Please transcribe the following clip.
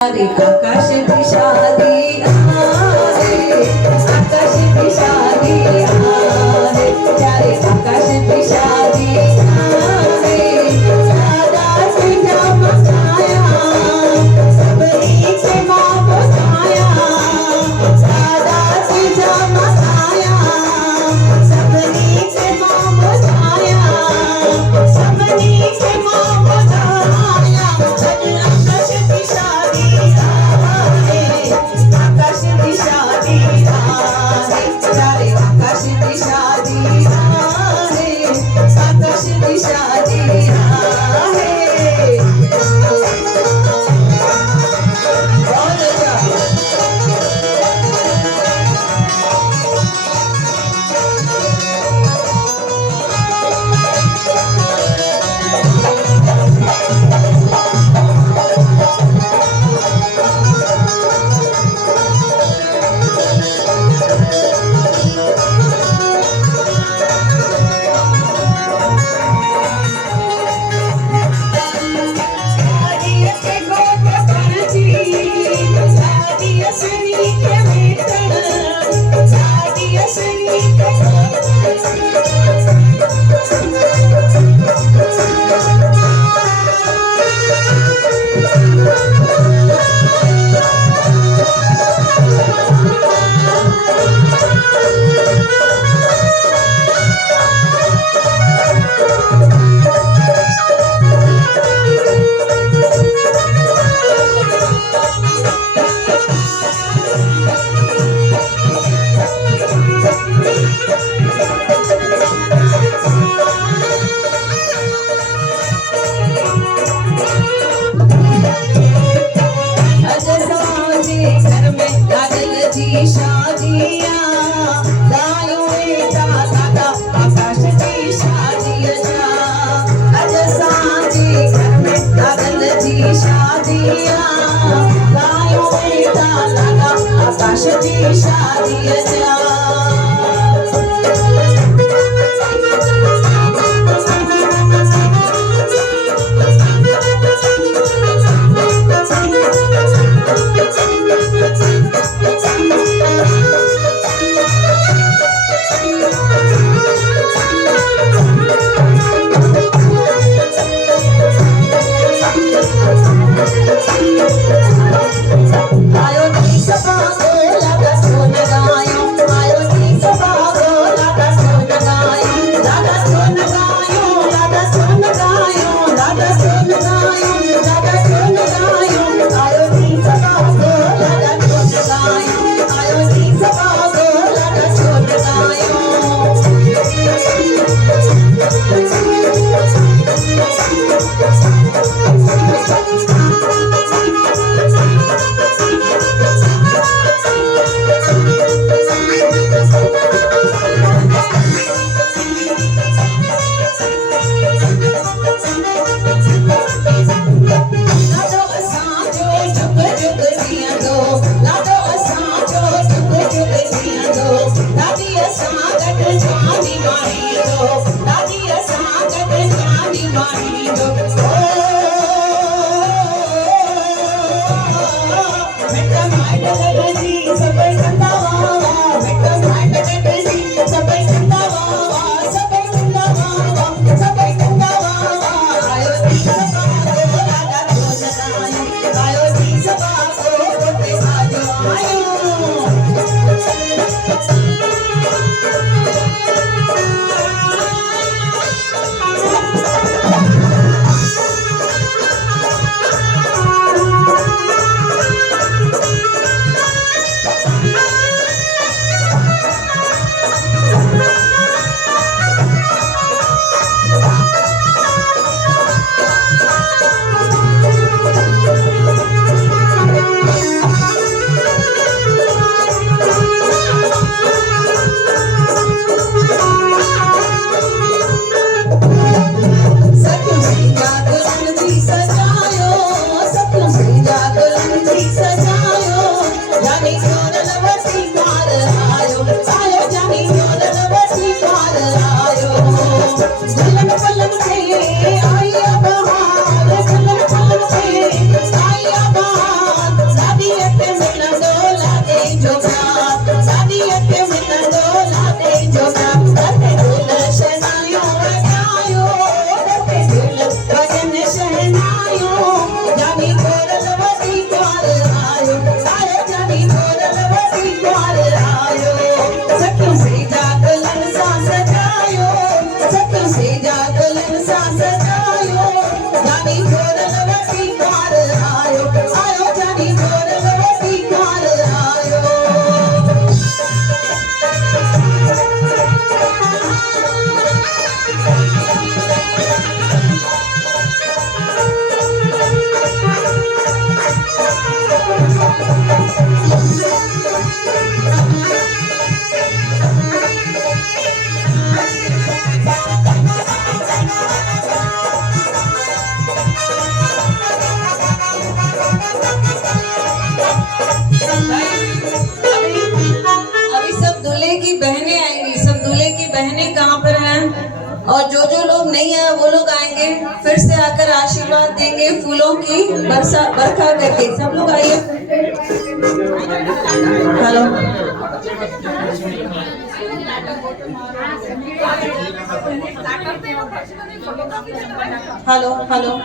रे आकाश दिशादी आहे, आकाश दिशादी आहे, त्यारे आकाश दिशादी आहे, दादा तुझ्या मसाया सबरीचे माप छाया, दादा तुझ्या मसाया सबरीचे माप छाया, सबरीचे माप छाया, आकाश दिशादी आकाश दिशादी आहे, त्यारे आकाश दिशादी आहे, आकाश दिशादी आहे. घर में लागल जी शादिया गायो बेटा दादा आकाश की शादिया, अज सांझी घर में लागल जी शादिया गायो बेटा दादा आकाश की शादिया. और जो जो लोग नहीं आए वो लोग आएंगे, फिर से आकर आशीर्वाद देंगे फूलों की बरखा करके। सब लोग आइए। Hello hello hello.